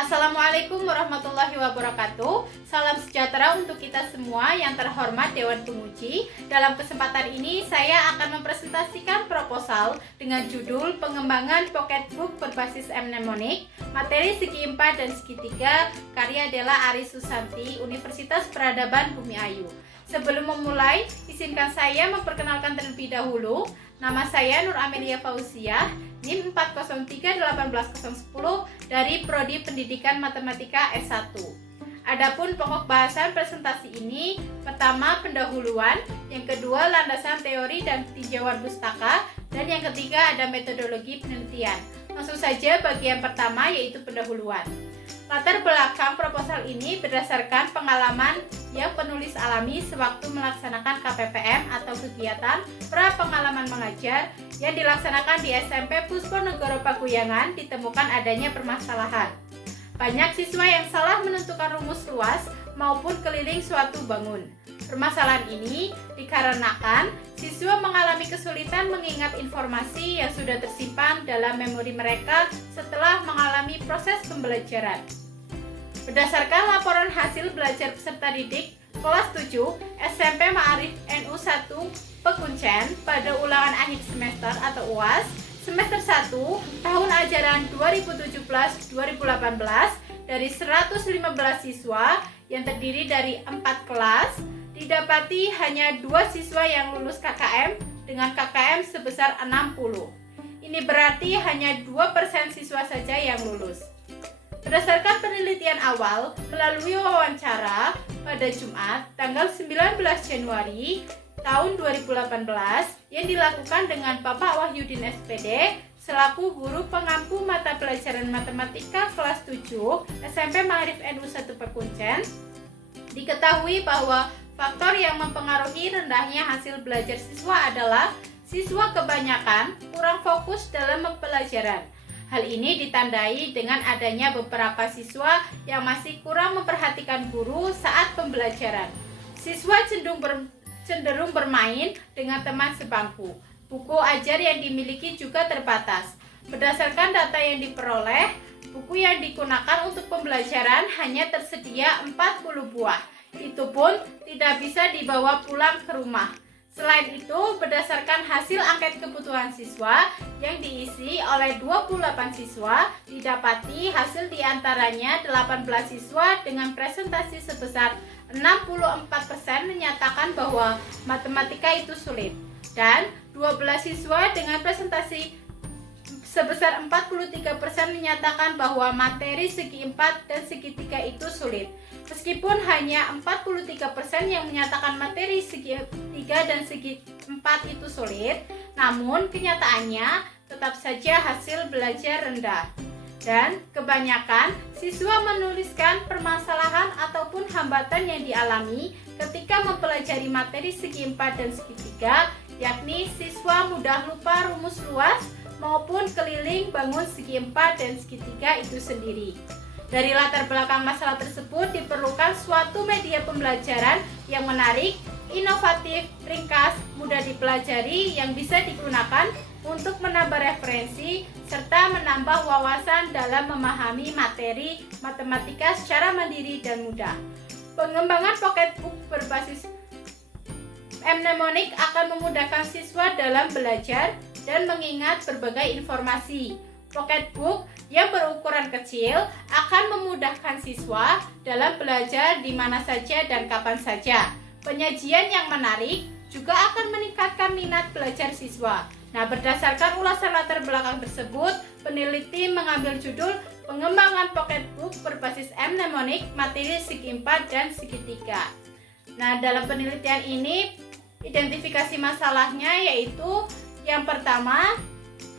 Assalamualaikum warahmatullahi wabarakatuh. Salam sejahtera untuk kita semua yang terhormat Dewan Penguji. Dalam kesempatan ini saya akan mempresentasikan proposal dengan judul Pengembangan Pocketbook berbasis mnemonic, materi segi 4 dan segi 3, karya Della Aris Susanti, Universitas Peradaban Bumi Ayu. Sebelum memulai, izinkan saya memperkenalkan terlebih dahulu. Nama saya Nur Amelia Fauziah, NIM 403-18010 dari Prodi Pendidikan Matematika S1. Adapun pokok bahasan presentasi ini, pertama pendahuluan, yang kedua landasan teori dan tinjauan pustaka, dan yang ketiga ada metodologi penelitian. Langsung saja bagian pertama yaitu pendahuluan. Latar belakang proposal ini berdasarkan pengalaman yang penulis alami sewaktu melaksanakan KPPM atau kegiatan pra pengalaman mengajar yang dilaksanakan di SMP Pusponegoro Pakuyangan. Ditemukan adanya permasalahan. Banyak siswa yang salah menentukan rumus luas maupun keliling suatu bangun. Permasalahan ini dikarenakan siswa mengalami kesulitan mengingat informasi yang sudah tersimpan dalam memori mereka setelah mengalami proses pembelajaran. Berdasarkan laporan hasil belajar peserta didik kelas 7 SMP Ma'arif NU 1 Pekuncen pada ulangan akhir semester atau UAS semester 1 tahun ajaran 2017-2018 dari 115 siswa yang terdiri dari 4 kelas, didapati hanya 2 siswa yang lulus KKM dengan KKM sebesar 60. Ini berarti hanya 2% siswa saja yang lulus. Berdasarkan penelitian awal melalui wawancara pada Jumat tanggal 19 Januari tahun 2018 yang dilakukan dengan Bapak Wahyudin SPD selaku guru pengampu mata pelajaran matematika kelas 7 SMP Ma'arif NU 1 Pekuncen, diketahui bahwa faktor yang mempengaruhi rendahnya hasil belajar siswa adalah siswa kebanyakan kurang fokus dalam pembelajaran. Hal ini ditandai dengan adanya beberapa siswa yang masih kurang memperhatikan guru saat pembelajaran. Siswa cenderung bermain dengan teman sebangku. Buku ajar yang dimiliki juga terbatas. Berdasarkan data yang diperoleh, buku yang digunakan untuk pembelajaran hanya tersedia 40 buah. Itu pun tidak bisa dibawa pulang ke rumah. Selain itu, berdasarkan hasil angket kebutuhan siswa yang diisi oleh 28 siswa, didapati hasil diantaranya 18 siswa dengan presentasi sebesar 64% menyatakan bahwa matematika itu sulit, dan 12 siswa dengan presentasi sebesar 43% menyatakan bahwa materi segi 4 dan segi 3 itu sulit. Meskipun hanya 43% yang menyatakan materi segi 3 dan segi 4 itu sulit, namun kenyataannya tetap saja hasil belajar rendah. Dan kebanyakan siswa menuliskan permasalahan ataupun hambatan yang dialami ketika mempelajari materi segi 4 dan segi 3, yakni siswa mudah lupa rumus luas maupun keliling bangun segi 4 dan segi 3 itu sendiri. Dari latar belakang masalah tersebut diperlukan suatu media pembelajaran yang menarik, inovatif, ringkas, mudah dipelajari yang bisa digunakan untuk menambah referensi serta menambah wawasan dalam memahami materi matematika secara mandiri dan mudah. Pengembangan pocketbook berbasis mnemonic akan memudahkan siswa dalam belajar dan mengingat berbagai informasi. Pocketbook yang berukuran kecil akan memudahkan siswa dalam belajar di mana saja dan kapan saja. Penyajian yang menarik juga akan meningkatkan minat belajar siswa. Nah, berdasarkan ulasan latar belakang tersebut, peneliti mengambil judul Pengembangan Pocketbook berbasis mnemonic, materi segi 4 dan segi 3. Nah, dalam penelitian ini identifikasi masalahnya yaitu yang pertama,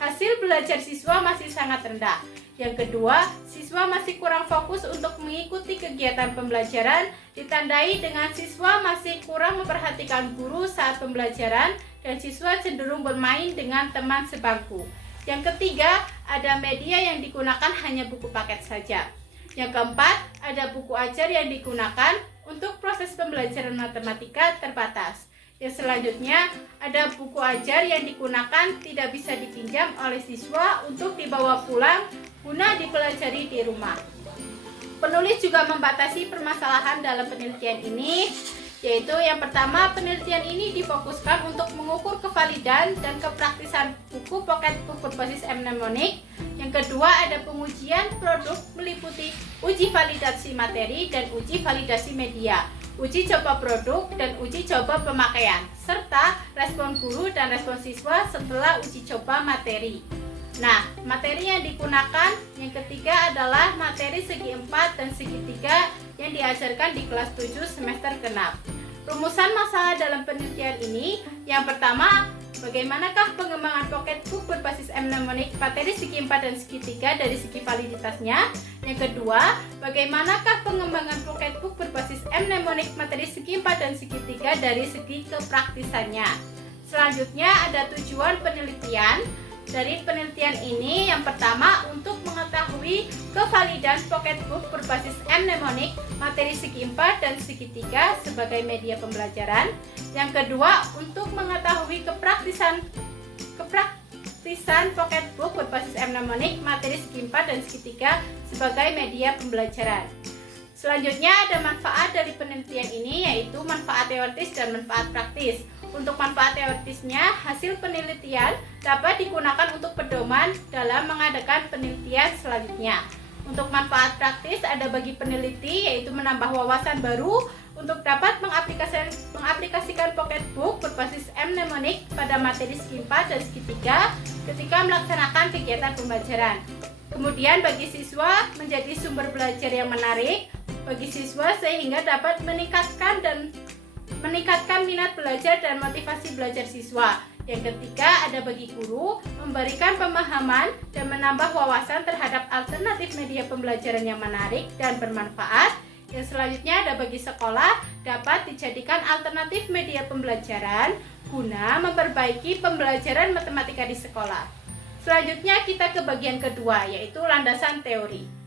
hasil belajar siswa masih sangat rendah. Yang kedua, siswa masih kurang fokus untuk mengikuti kegiatan pembelajaran, ditandai dengan siswa masih kurang memperhatikan guru saat pembelajaran, dan siswa cenderung bermain dengan teman sebangku. Yang ketiga, ada media yang digunakan hanya buku paket saja. Yang keempat, ada buku ajar yang digunakan untuk proses pembelajaran matematika terbatas. Yang selanjutnya, ada buku ajar yang digunakan tidak bisa dipinjam oleh siswa untuk dibawa pulang guna dipelajari di rumah. Penulis juga membatasi permasalahan dalam penelitian ini, yaitu yang pertama, penelitian ini difokuskan untuk mengukur kevalidan dan kepraktisan buku pocketbook berbasis mnemonik. Yang kedua, ada pengujian produk meliputi uji validasi materi dan uji validasi media, uji coba produk dan uji coba pemakaian, serta respon guru dan respon siswa setelah uji coba materi. Nah, materi yang digunakan yang ketiga adalah materi segi 4 dan segi 3 yang diajarkan di kelas 7 semester genap. Rumusan masalah dalam penelitian ini, yang pertama, bagaimanakah pengembangan pocketbook berbasis mnemonik materi segi 4 dan segi 3 dari segi validitasnya? Yang kedua, bagaimanakah pengembangan pocketbook berbasis mnemonik materi segi 4 dan segi 3 dari segi kepraktisannya? Selanjutnya ada tujuan penelitian. Dari penelitian ini, yang pertama, untuk mengetahui kevalidan pocketbook berbasis mnemonik materi segi 4 dan segi 3 sebagai media pembelajaran. Yang kedua, untuk mengetahui kepraktisan pocketbook berbasis mnemonik materi segi 4 dan segi 3 sebagai media pembelajaran. Selanjutnya ada manfaat dari penelitian ini, yaitu manfaat teoritis dan manfaat praktis. Untuk manfaat teoritisnya, hasil penelitian dapat digunakan untuk pedoman dalam mengadakan penelitian selanjutnya. Untuk manfaat praktis ada bagi peneliti, yaitu menambah wawasan baru untuk dapat mengaplikasikan pocketbook berbasis mnemonik pada materi segi 4 dan segi 3 ketika melaksanakan kegiatan pembelajaran. Kemudian bagi siswa menjadi sumber belajar yang menarik bagi siswa sehingga dapat meningkatkan minat belajar dan motivasi belajar siswa. Yang ketiga ada bagi guru memberikan pemahaman dan menambah wawasan terhadap alternatif media pembelajaran yang menarik dan bermanfaat. Yang selanjutnya ada bagi sekolah dapat dijadikan alternatif media pembelajaran guna memperbaiki pembelajaran matematika di sekolah. Selanjutnya kita ke bagian kedua, yaitu landasan teori.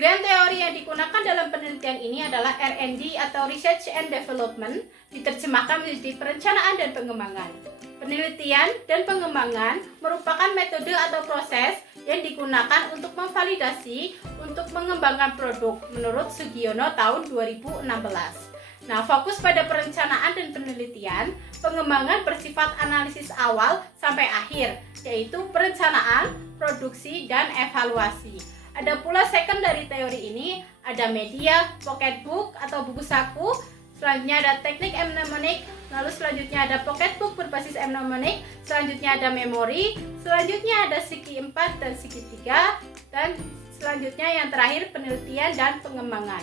Grand teori yang digunakan dalam penelitian ini adalah R&D atau Research and Development, diterjemahkan menjadi perencanaan dan pengembangan. Penelitian dan pengembangan merupakan metode atau proses yang digunakan untuk memvalidasi untuk mengembangkan produk menurut Sugiono tahun 2016. Nah, fokus pada perencanaan dan penelitian, pengembangan bersifat analisis awal sampai akhir, yaitu perencanaan, produksi, dan evaluasi. Ada pula secondary teori ini, ada media, pocketbook atau buku saku, selanjutnya ada teknik mnemonik, lalu selanjutnya ada pocketbook berbasis mnemonik, selanjutnya ada memori, selanjutnya ada segi 4 dan segi 3, dan selanjutnya yang terakhir penelitian dan pengembangan.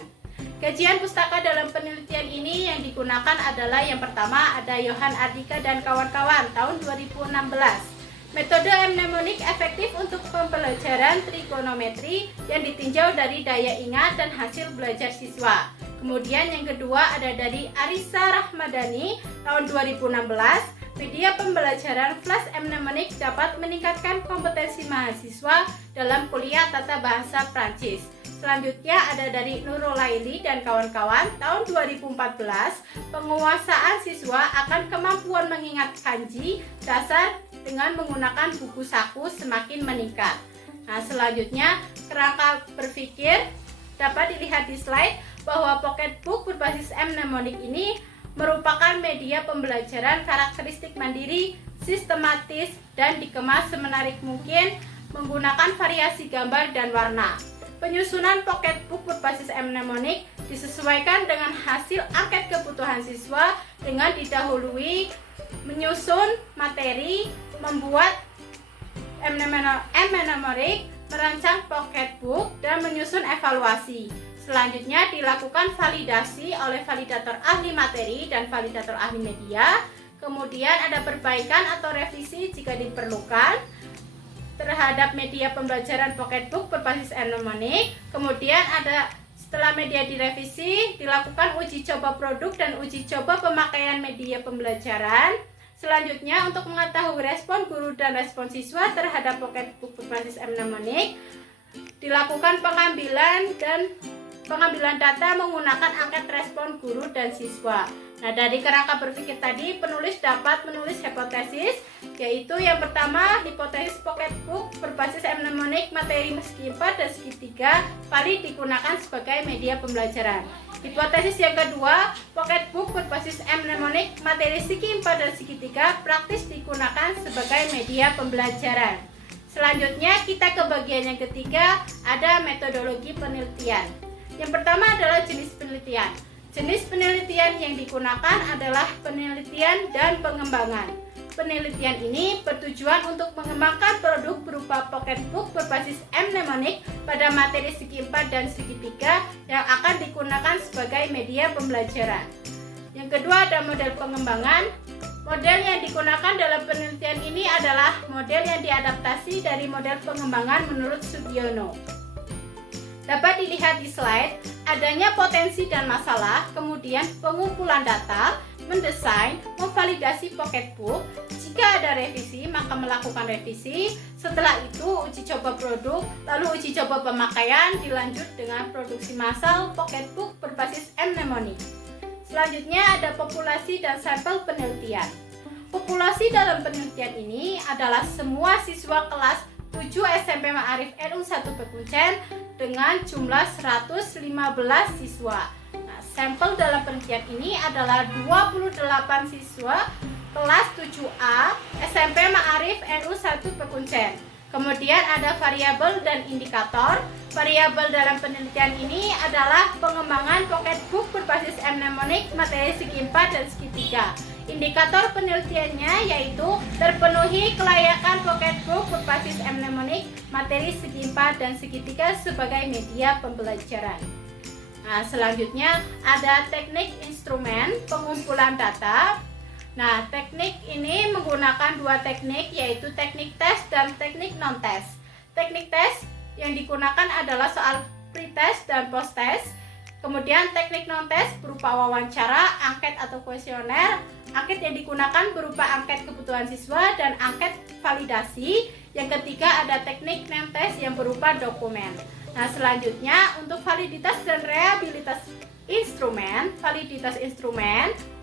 Kajian pustaka dalam penelitian ini yang digunakan adalah yang pertama ada Johan Ardika dan kawan-kawan tahun 2016. Metode mnemonik efektif untuk pembelajaran trigonometri yang ditinjau dari daya ingat dan hasil belajar siswa. Kemudian yang kedua ada dari Arisa Rahmadani tahun 2016. Media pembelajaran flash mnemonik dapat meningkatkan kompetensi mahasiswa dalam kuliah tata bahasa Prancis. Selanjutnya ada dari Nurul Laili dan kawan-kawan tahun 2014. Penguasaan siswa akan kemampuan mengingat kanji dasar dengan menggunakan buku saku semakin meningkat. Nah, selanjutnya kerangka berpikir dapat dilihat di slide bahwa pocketbook berbasis mnemonik ini merupakan media pembelajaran karakteristik mandiri, sistematis, dan dikemas semenarik mungkin menggunakan variasi gambar dan warna. Penyusunan pocketbook berbasis mnemonik disesuaikan dengan hasil angket kebutuhan siswa dengan didahului menyusun materi, membuat mnemonik, merancang pocketbook, dan menyusun evaluasi. Selanjutnya dilakukan validasi oleh validator ahli materi dan validator ahli media. Kemudian ada perbaikan atau revisi jika diperlukan terhadap media pembelajaran pocketbook berbasis mnemonik. Kemudian ada setelah media direvisi, dilakukan uji coba produk dan uji coba pemakaian media pembelajaran. Selanjutnya, untuk mengetahui respon guru dan respon siswa terhadap pocketbook berbasis mnemonik, dilakukan pengambilan data menggunakan angket respon guru dan siswa. Nah, dari kerangka berpikir tadi, penulis dapat menulis hipotesis, yaitu yang pertama, hipotesis pocketbook berbasis mnemonic materi segi 4 dan segi 3 valid digunakan sebagai media pembelajaran. Hipotesis yang kedua, pocketbook berbasis mnemonic materi segi 4 dan segi 3 praktis digunakan sebagai media pembelajaran. Selanjutnya, kita ke bagian yang ketiga, ada metodologi penelitian. Yang pertama adalah jenis penelitian. Jenis penelitian yang digunakan adalah penelitian dan pengembangan. Penelitian ini bertujuan untuk mengembangkan produk berupa pocketbook berbasis mnemonic pada materi segi 4 dan segi 3 yang akan digunakan sebagai media pembelajaran. Yang kedua ada model pengembangan. Model yang digunakan dalam penelitian ini adalah model yang diadaptasi dari model pengembangan menurut Sugiono. Dapat dilihat di slide, adanya potensi dan masalah, kemudian pengumpulan data, mendesain, memvalidasi pocketbook. Jika ada revisi, maka melakukan revisi. Setelah itu, uji coba produk, lalu uji coba pemakaian, dilanjut dengan produksi massal pocketbook berbasis mnemonic. Selanjutnya ada populasi dan sampel penelitian. Populasi dalam penelitian ini adalah semua siswa kelas 7 SMP Ma'arif NU 1 Pekuncen dengan jumlah 115 siswa. Nah, sampel dalam penelitian ini adalah 28 siswa kelas 7A SMP Ma'arif NU 1 Pekuncen. Kemudian ada variabel dan indikator. Variabel dalam penelitian ini adalah pengembangan pocketbook berbasis mnemonic materi segi 4 dan segi 3. Indikator penelitiannya yaitu terpenuhi kelayakan pocketbook berbasis mnemonic materi segi 4 dan segi 3 sebagai media pembelajaran. Nah, selanjutnya ada teknik instrumen pengumpulan data. Nah, teknik ini menggunakan dua teknik, yaitu teknik tes dan teknik non-tes. Teknik tes yang digunakan adalah soal pre-test dan post-test. Kemudian teknik non-tes berupa wawancara, angket atau kuesioner. Angket yang digunakan berupa angket kebutuhan siswa dan angket validasi. Yang ketiga ada teknik non-tes yang berupa dokumen. Nah, selanjutnya untuk validitas dan reliabilitas instrumen.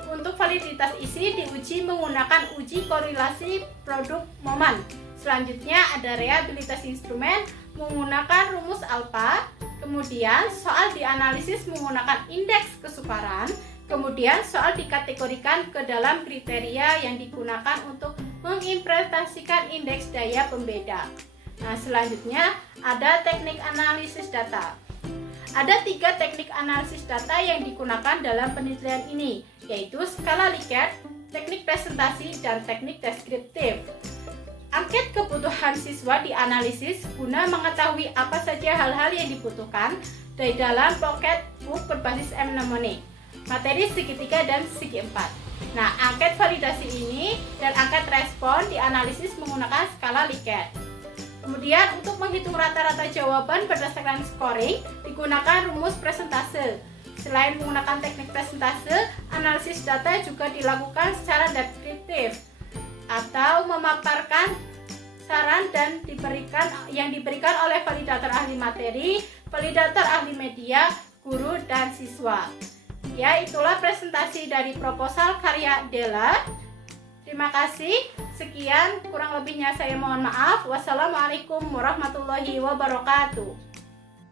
Untuk validitas isi diuji menggunakan uji korelasi produk momen. Selanjutnya ada reliabilitas instrumen menggunakan rumus alfa. Kemudian soal dianalisis menggunakan indeks kesukaran. Kemudian soal dikategorikan ke dalam kriteria yang digunakan untuk mengimplementasikan indeks daya pembeda. Nah, selanjutnya ada teknik analisis data. Ada 3 teknik analisis data yang digunakan dalam penelitian ini, yaitu skala Likert, teknik presentasi, dan teknik deskriptif. Angket kebutuhan siswa dianalisis guna mengetahui apa saja hal-hal yang dibutuhkan dari dalam pocketbook berbasis mnemonic, materi segi 3 dan segi 4. Nah, angket validasi ini dan angket respon dianalisis menggunakan skala Likert. Kemudian untuk menghitung rata-rata jawaban berdasarkan scoring digunakan rumus presentase. Selain menggunakan teknik presentase, analisis data juga dilakukan secara deskriptif atau memaparkan saran dan yang diberikan oleh validator ahli materi, validator ahli media, guru, dan siswa. Ya, itulah presentasi dari proposal karya Della. Terima kasih. Sekian, kurang lebihnya saya mohon maaf. Wassalamualaikum warahmatullahi wabarakatuh.